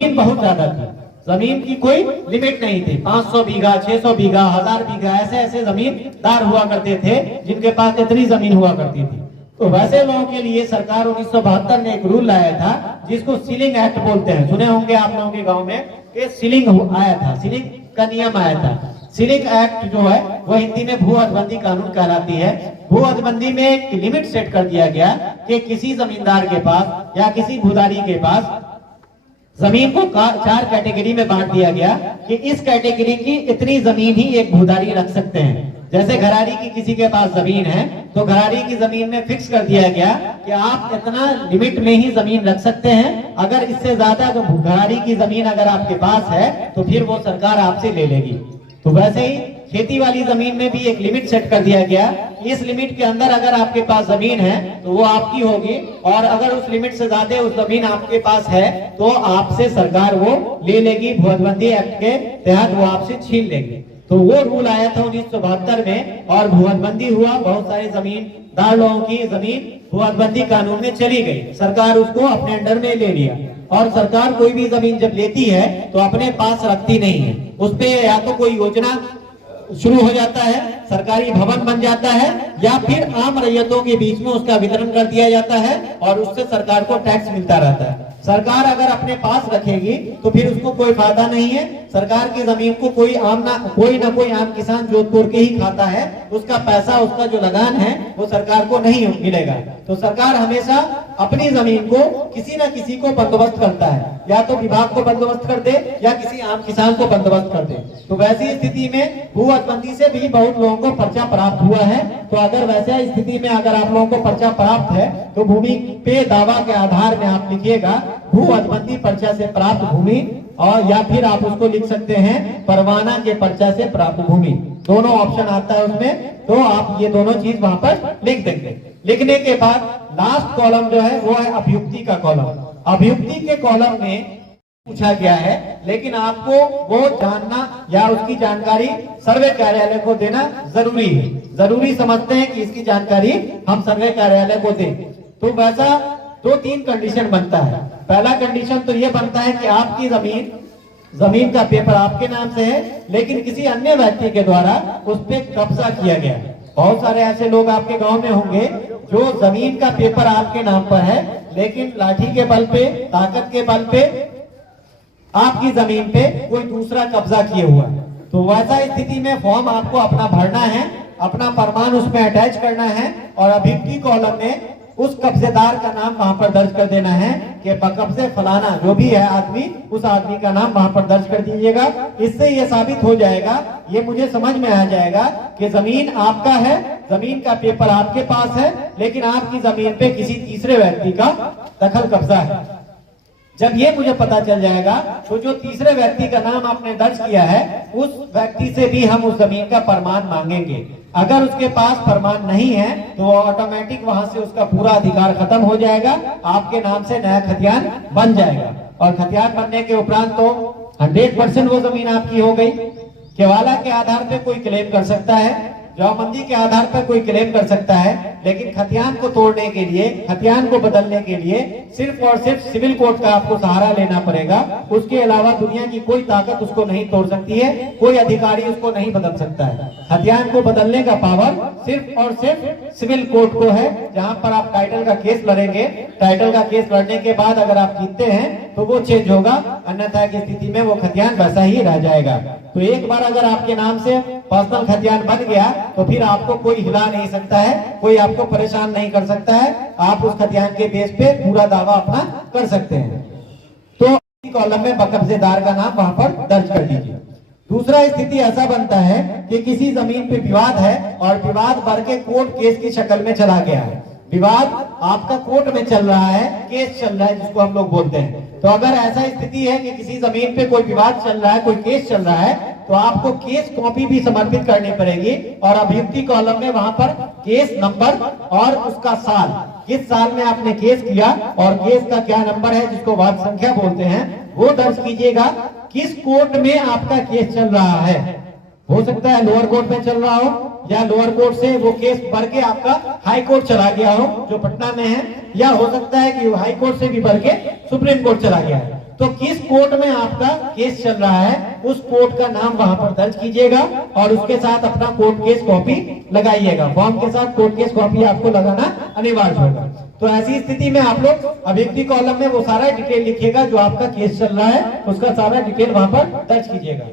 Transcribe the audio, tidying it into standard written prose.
जमीन बहुत ज्यादा थी, जमीन की कोई लिमिट नहीं थी। 500 बीघा, 600 बीघा, 1000 बीघा, ऐसे ऐसे जमींदार हुआ करते थे जिनके पास इतनी जमीन हुआ करती थी। तो वैसे लोगों के लिए सरकार 1972 में एक रूल लाया था जिसको सीलिंग एक्ट बोलते हैं। सुने होंगे आप लोगों के गांव में कि सीलिंग आया था, सीलिंग का नियम आया था। सीलिंग एक्ट जो है वो हिंदी में भू हदबंदी कानून कहलाती है। भू हदबंदी में एक लिमिट सेट कर दिया गया कि किसी जमींदार के पास या किसी भूदारी के पास जमीन को 4 कैटेगरी में बांट दिया गया कि इस कैटेगरी की इतनी जमीन ही एक भूदारी रख सकते हैं। जैसे घरारी की किसी के पास जमीन है तो घरारी की जमीन में फिक्स कर दिया गया कि आप इतना लिमिट में ही जमीन रख सकते हैं। अगर इससे ज्यादा घरारी की जमीन अगर आपके पास है तो फिर वो सरकार आपसे ले लेगी। तो वैसे ही खेती वाली जमीन में भी एक लिमिट सेट कर दिया गया। इस लिमिट के अंदर अगर आपके पास जमीन है तो वो आपकी होगी, और अगर उस लिमिट से ज्यादा उस जमीन आपके पास है तो आपसे सरकार वो ले लेगी। भू हदबंदी एक्ट के तहत वो आपसे छीन लेगी। तो वो रूल आया था 1972 में और भू हदबंदी हुआ। बहुत सारे जमींदार लोगों की जमीन भू हदबंदी कानून में चली गई, सरकार उसको अपने अंडर में ले लिया। और सरकार कोई भी जमीन जब लेती है तो अपने पास रखती नहीं है, उस पे या तो कोई योजना शुरू हो जाता है, सरकारी भवन बन जाता है, या फिर आम रैयतों के बीच में उसका वितरण कर दिया जाता है और उससे सरकार को टैक्स मिलता रहता है। सरकार अगर अपने पास रखेगी तो फिर उसको कोई फायदा नहीं है। सरकार की जमीन को कोई ना कोई आम किसान जोत तोड़ के ही खाता है, उसका पैसा, उसका जो लगान है वो सरकार को नहीं मिलेगा। तो सरकार हमेशा अपनी जमीन को किसी न किसी को बंदोबस्त करता है, या तो विभाग को बंदोबस्त कर दे या किसी आम किसान को बंदोबस्त कर दे। तो वैसी स्थिति में भू हदबंदी से भी बहुत लोगों को पर्चा प्राप्त हुआ है। तो अगर वैसे स्थिति में अगर आप लोगों को पर्चा प्राप्त है तो भूमि पे दावा के आधार में आप लिखिएगा भू हदबंदी पर्चा से प्राप्त भूमि, और या फिर आप उसको लिख सकते हैं परवाना के पर्चा से प्राप्त भूमि। दोनों ऑप्शन आता है उसमें, तो आप ये दोनों चीज वहां पर लिख देंगे। लिखने के बाद लास्ट कॉलम जो है वो है अभियुक्ति का कॉलम। अभियुक्ति के कॉलम में पूछा गया है, लेकिन आपको वो जानना या उसकी जानकारी सर्वे कार्यालय को देना जरूरी है। जरूरी समझते हैं कि इसकी जानकारी हम सर्वे कार्यालय को दें। तो वैसा 2-3 कंडीशन बनता है। पहला कंडीशन तो ये बनता है कि आपकी जमीन का पेपर आपके नाम से है, लेकिन किसी अन्य व्यक्ति के द्वारा उस पर कब्जा किया गया है। बहुत सारे ऐसे लोग आपके गांव में होंगे जो जमीन का पेपर आपके नाम पर है, लेकिन लाठी के बल पे, ताकत के बल पे आपकी जमीन पे कोई दूसरा कब्जा किए हुआ है। तो वैसा स्थिति में फॉर्म आपको अपना भरना है, अपना प्रमाण उसमें अटैच करना है, और अभियुक्ति कॉलम में उस कब्जेदार का नाम वहां पर दर्ज कर देना है कि बकब्जे फलाना जो भी है आदमी, उस आदमी का नाम वहां पर दर्ज कर दीजिएगा। इससे ये साबित हो जाएगा, ये मुझे समझ में आ जाएगा कि जमीन आपका है, जमीन का पेपर आपके पास है, लेकिन आपकी जमीन पे किसी तीसरे व्यक्ति का दखल कब्जा है। जब ये मुझे पता चल जाएगा तो जो तीसरे व्यक्ति का नाम आपने दर्ज किया है उस व्यक्ति से भी हम उस जमीन का प्रमाण मांगेंगे। अगर उसके पास प्रमाण नहीं है तो वो ऑटोमेटिक वहां से उसका पूरा अधिकार खत्म हो जाएगा, आपके नाम से नया खतियान बन जाएगा। और खतियान बनने के उपरांत तो 100% वो जमीन आपकी हो गई। केवाला के आधार पे कोई क्लेम कर सकता है, जवाबंदी के आधार पर कोई क्लेम कर सकता है, लेकिन खतियान को तोड़ने के लिए, खतियान को बदलने के लिए सिर्फ और सिर्फ सिविल कोर्ट का आपको सहारा लेना पड़ेगा। उसके अलावा दुनिया की कोई ताकत उसको नहीं तोड़ सकती है, कोई अधिकारी उसको नहीं बदल सकता है। खतियान को बदलने का पावर सिर्फ और सिर्फ सिविल कोर्ट को है, जहां पर आप टाइटल का केस लड़ेंगे। टाइटल का केस लड़ने के बाद अगर आप जीतते हैं तो वो चेंज होगा, अन्यथा की स्थिति में वो खतियान वैसा ही रह जाएगा। तो एक बार अगर आपके नाम से पर्सनल खतियान बन गया तो फिर आपको कोई हिला नहीं सकता है, कोई आपको परेशान नहीं कर सकता है। आप उस खतियान के बेस पे पूरा दावा अपना कर सकते हैं। तो कॉलम में बकब्जेदार का नाम वहां पर दर्ज कर दीजिए। दूसरा स्थिति ऐसा बनता है कि किसी जमीन पे विवाद है और विवाद बढ़ के कोर्ट केस की शक्ल में चला गया है। विवाद आपका कोर्ट में चल रहा है, केस चल रहा है जिसको हम लोग बोलते हैं। तो अगर ऐसा स्थिति है कि किसी जमीन पे कोई विवाद चल रहा है, कोई केस चल रहा है, तो आपको केस कॉपी भी समर्पित करनी पड़ेगी। और अभियुक्ति कॉलम में वहां पर केस नंबर और उसका साल, किस साल में आपने केस किया और केस का क्या नंबर है जिसको वाद संख्या बोलते हैं, वो दर्ज कीजिएगा। किस कोर्ट में आपका केस चल रहा है, हो सकता है लोअर कोर्ट में चल रहा हो, या लोअर कोर्ट से वो केस बढ़ के आपका हाई कोर्ट चला गया हो जो पटना में है, या हो सकता है कि हाई कोर्ट से भी बढ़ के सुप्रीम कोर्ट चला गया है। तो किस कोर्ट में आपका केस चल रहा है उस कोर्ट का नाम वहां पर दर्ज कीजिएगा और उसके साथ अपना कोर्ट केस कॉपी लगाइएगा। फॉर्म के साथ कोर्ट केस कॉपी आपको लगाना अनिवार्य होगा। तो ऐसी स्थिति में आप लोग अभिव्यक्ति कॉलम में वो सारा डिटेल लिखिएगा जो आपका केस चल रहा है, उसका सारा डिटेल वहां पर दर्ज कीजिएगा।